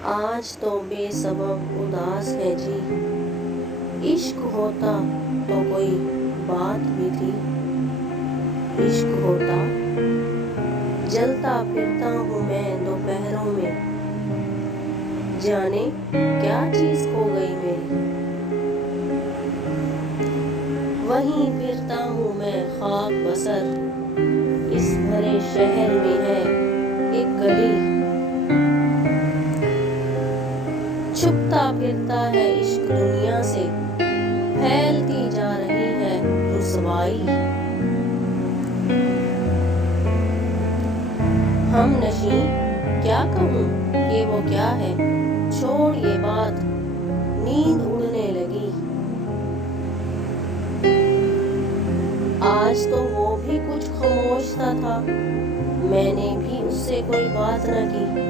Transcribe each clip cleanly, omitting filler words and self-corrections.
आज तो बेसबब उदास है जी। इश्क होता तो कोई बात भी थी। इश्क होता जलता फिरता हूँ मैं दोपहरों में, जाने क्या चीज खो गई मेरी। वहीं फिरता हूँ मैं खाक बसर, इस भरे शहर में है एक गली। छुपता फिरता है इश्क दुनिया से, फैलती जा रही है रुसवाई। हम नशी क्या कहूँ कि वो क्या है, छोड़ ये बात नींद उड़ने लगी। आज तो वो भी कुछ खामोश सा था, मैंने भी उससे कोई बात न की।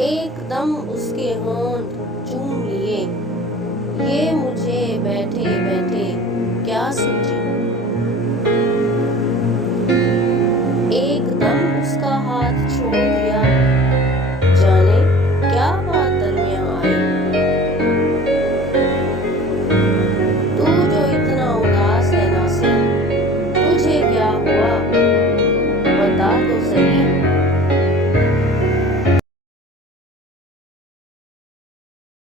एकदम उसके होंठ चूम लिए, ये मुझे बैठे बैठे क्या सूझी।